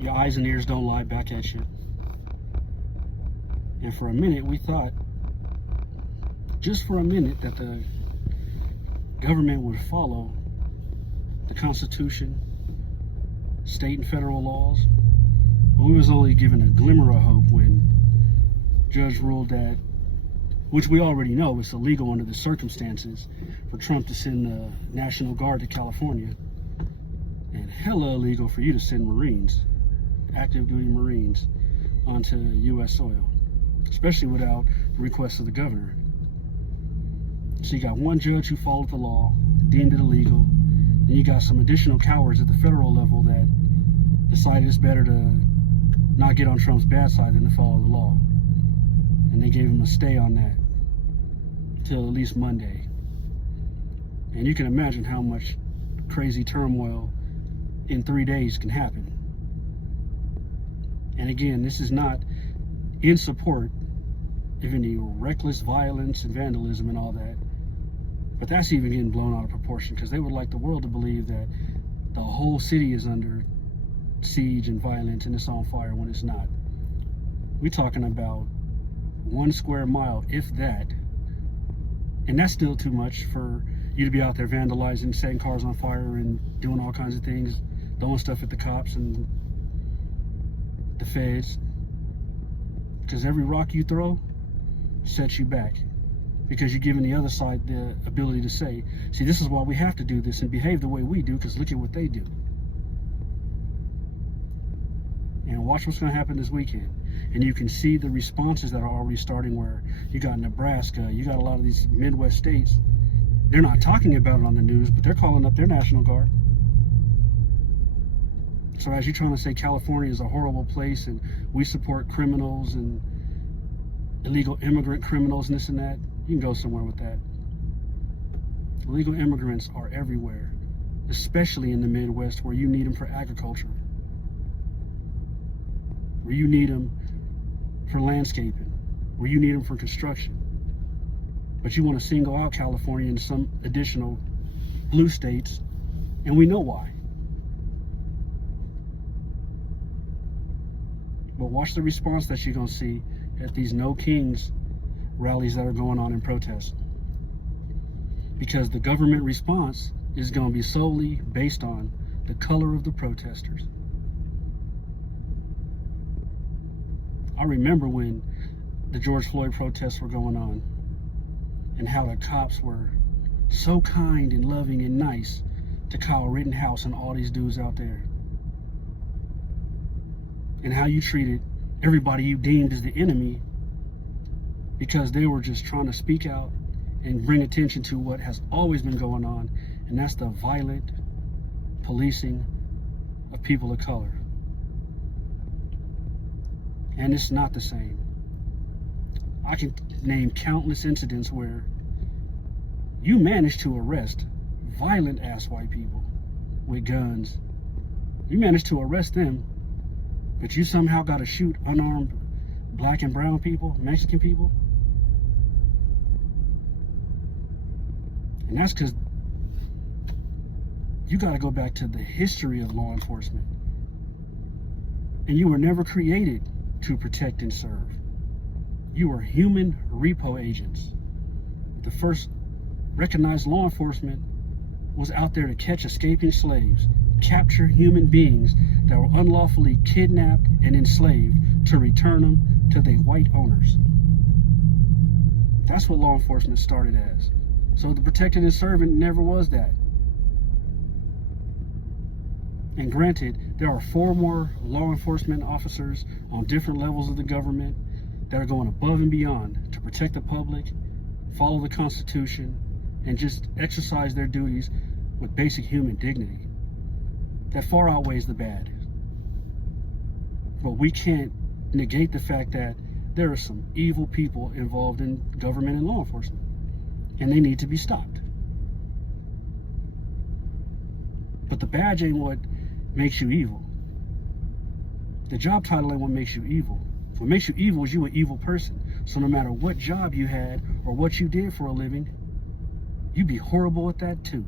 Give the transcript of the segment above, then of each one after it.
Your eyes and ears don't lie back at you. And for a minute, we thought, just for a minute, that the government would follow the Constitution, state and federal laws. But we was only given a glimmer of hope when judge ruled that, which we already know is illegal under the circumstances, for Trump to send the National Guard to California, and hella illegal for you to send Marines, active duty Marines, onto U.S. soil, especially without the request of the governor. So you got one judge who followed the law, deemed it illegal, then you got some additional cowards at the federal level that decided it's better to not get on Trump's bad side than to follow the law. And they gave him a stay on that till at least Monday. And you can imagine how much crazy turmoil in 3 days can happen. And again, this is not in support of any reckless violence and vandalism and all that, but that's even getting blown out of proportion, because they would like the world to believe that the whole city is under siege and violence and it's on fire, when it's not. We're talking about 1 square mile, if that, and that's still too much for you to be out there vandalizing, setting cars on fire and doing all kinds of things, throwing stuff at the cops and the feds, because every rock you throw sets you back, because you're giving the other side the ability to say, see, this is why we have to do this and behave the way we do, because look at what they do. And watch what's going to happen this weekend. And you can see the responses that are already starting, where you got Nebraska, you got a lot of these Midwest states. They're not talking about it on the news, but they're calling up their National Guard. So as you're trying to say California is a horrible place and we support criminals and illegal immigrant criminals and this and that, you can go somewhere with that. Illegal immigrants are everywhere, especially in the Midwest, where you need them for agriculture, where you need them for landscaping, where you need them for construction. But you want to single out California and some additional blue states, and we know why. But watch the response that you're going to see at these No Kings rallies that are going on in protest. Because the government response is going to be solely based on the color of the protesters. I remember when the George Floyd protests were going on, and how the cops were so kind and loving and nice to Kyle Rittenhouse and all these dudes out there. And how you treated everybody you deemed as the enemy, because they were just trying to speak out and bring attention to what has always been going on, and that's the violent policing of people of color. And it's not the same. I can name countless incidents where you managed to arrest violent ass white people with guns. You managed to arrest them, but you somehow got to shoot unarmed black and brown people, Mexican people. And that's because you got to go back to the history of law enforcement. And you were never created to protect and serve. You were human repo agents. The first recognized law enforcement was out there to catch escaping slaves, capture human beings that were unlawfully kidnapped and enslaved, to return them to their white owners. That's what law enforcement started as. So the protected and servant never was that. And granted, there are 4 more law enforcement officers on different levels of the government that are going above and beyond to protect the public, follow the Constitution, and just exercise their duties with basic human dignity. That far outweighs the bad. But we can't negate the fact that there are some evil people involved in government and law enforcement, and they need to be stopped. But the badge ain't what makes you evil. The job title ain't what makes you evil. What makes you evil is you an evil person. So no matter what job you had or what you did for a living, you'd be horrible at that too.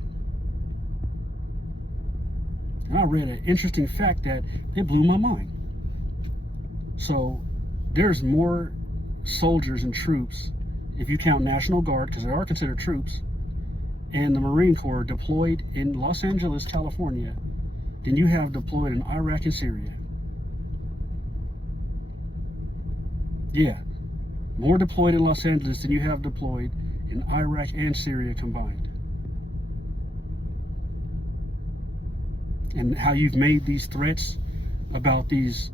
And I read an interesting fact that it blew my mind. So there's more soldiers and troops, if you count National Guard, because they are considered troops, and the Marine Corps deployed in Los Angeles, California, than you have deployed in Iraq and Syria. Yeah, more deployed in Los Angeles than you have deployed in Iraq and Syria combined. And how you've made these threats about these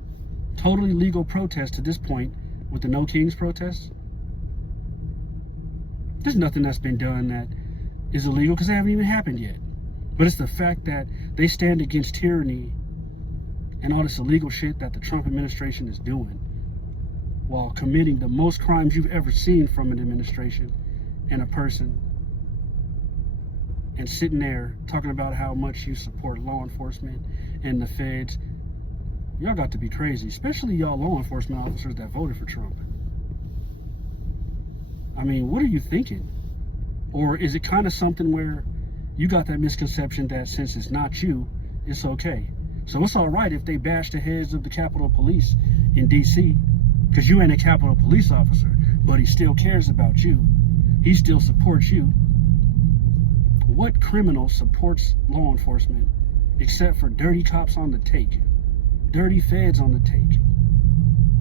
totally legal protests to this point with the No Kings protests. There's nothing that's been done that is illegal because they haven't even happened yet. But it's the fact that they stand against tyranny and all this illegal shit that the Trump administration is doing while committing the most crimes you've ever seen from an administration and a person, and sitting there talking about how much you support law enforcement and the feds. Y'all got to be crazy, especially y'all law enforcement officers that voted for Trump. I mean, what are you thinking? Or is it kind of something where you got that misconception that since it's not you, it's okay? So it's all right if they bash the heads of the Capitol Police in D.C., because you ain't a Capitol Police officer, but he still cares about you. He still supports you. What criminal supports law enforcement except for dirty cops on the take? Dirty feds on the take.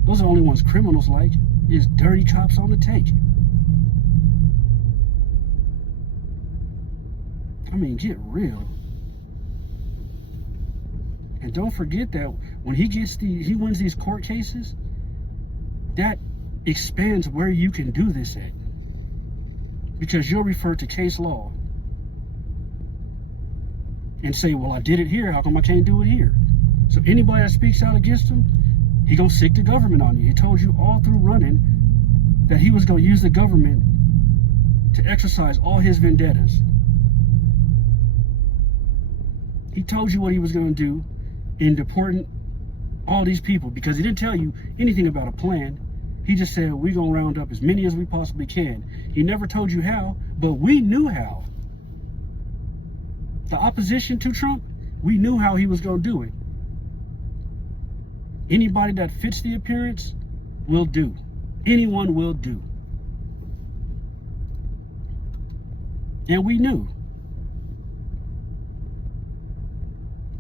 Those are the only ones criminals like, is dirty cops on the take. I mean, get real. And don't forget that when he wins these court cases, that expands where you can do this at. Because you'll refer to case law and say, well, I did it here, how come I can't do it here? So anybody that speaks out against him, he gonna sick the government on you. He told you all through running that he was gonna use the government to exercise all his vendettas. He told you what he was gonna do in deporting all these people, because he didn't tell you anything about a plan. He just said, we're gonna round up as many as we possibly can. He never told you how, but we knew how. The opposition to Trump, we knew how he was gonna do it. Anybody that fits the appearance will do. Anyone will do. And we knew.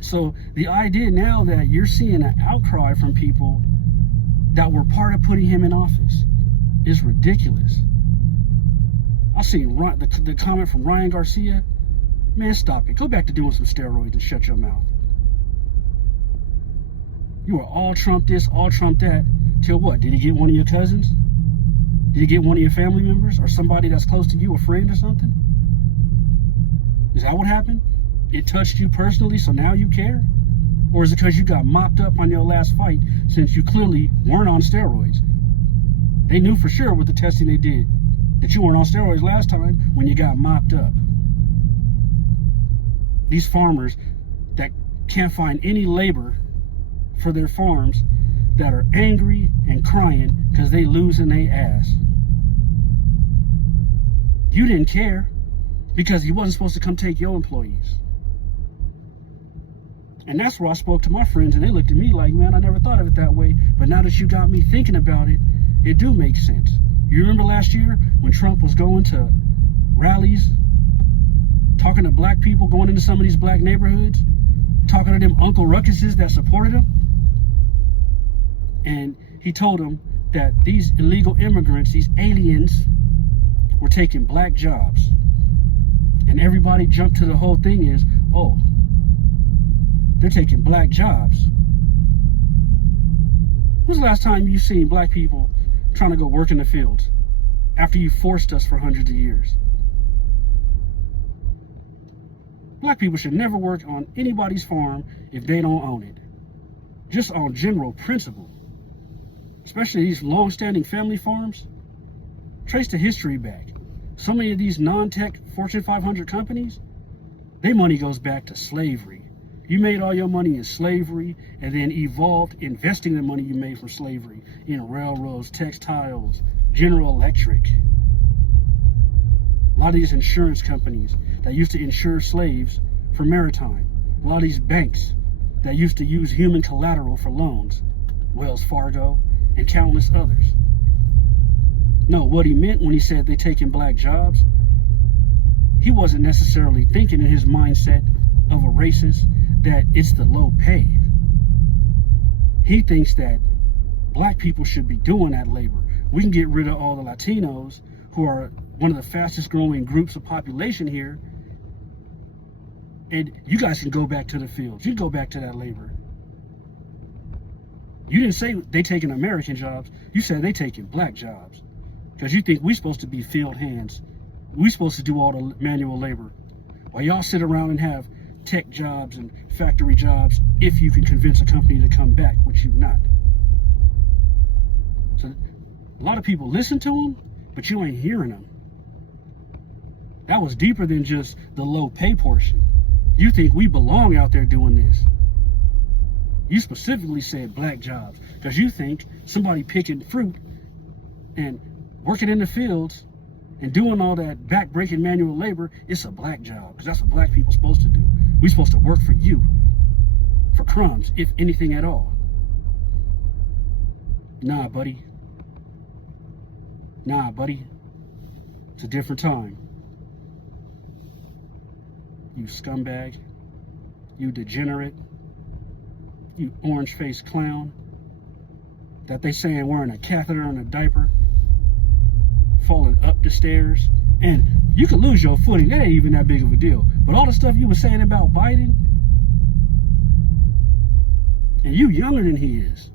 So the idea now that you're seeing an outcry from people that were part of putting him in office is ridiculous. I seen the comment from Ryan Garcia. Man, stop it. Go back to doing some steroids and shut your mouth. You were all Trump this, all Trump that. Till what? Did he get one of your cousins? Did he get one of your family members or somebody that's close to you, a friend or something? Is that what happened? It touched you personally, so now you care? Or is it because you got mopped up on your last fight, since you clearly weren't on steroids? They knew for sure with the testing they did that you weren't on steroids last time when you got mopped up. These farmers that can't find any labor for their farms, that are angry and crying because they losing their ass. You didn't care because you wasn't supposed to come take your employees. And that's where I spoke to my friends, and they looked at me like, man, I never thought of it that way. But now that you got me thinking about it, it do make sense. You remember last year when Trump was going to rallies, talking to black people, going into some of these black neighborhoods, talking to them Uncle Ruckuses that supported him? And he told them that these illegal immigrants, these aliens, were taking black jobs. And everybody jumped to the whole thing is, oh, they're taking black jobs. When's the last time you seen black people trying to go work in the fields after you forced us for hundreds of years? Black people should never work on anybody's farm if they don't own it. Just on general principle. Especially these long-standing family farms. Trace the history back. So many of these non-tech Fortune 500 companies, their money goes back to slavery. You made all your money in slavery and then evolved investing the money you made from slavery in railroads, textiles, General Electric. A lot of these insurance companies that used to insure slaves for maritime. A lot of these banks that used to use human collateral for loans, Wells Fargo and countless others. No, what he meant when he said they taking black jobs, he wasn't necessarily thinking in his mindset of a racist that it's the low pay. He thinks that black people should be doing that labor. We can get rid of all the Latinos, who are one of the fastest growing groups of population here, and you guys can go back to the fields. You can go back to that labor. You didn't say they taking American jobs. You said they taking black jobs, because you think we're supposed to be field hands. We're supposed to do all the manual labor, while y'all sit around and have tech jobs and factory jobs if you can convince a company to come back, which you not. So a lot of people listen to them, but you ain't hearing them. That was deeper than just the low pay portion. You think we belong out there doing this. You specifically said black jobs because you think somebody picking fruit and working in the fields and doing all that back-breaking manual labor, it's a black job, because that's what black people supposed to do. We're supposed to work for you, for crumbs, if anything at all. Nah, buddy. Nah, buddy. It's a different time. You scumbag. You degenerate. You orange-faced clown. That they saying wearing a catheter and a diaper, falling up the stairs, and you could lose your footing. That ain't even that big of a deal. But all the stuff you were saying about Biden, and you younger than he is.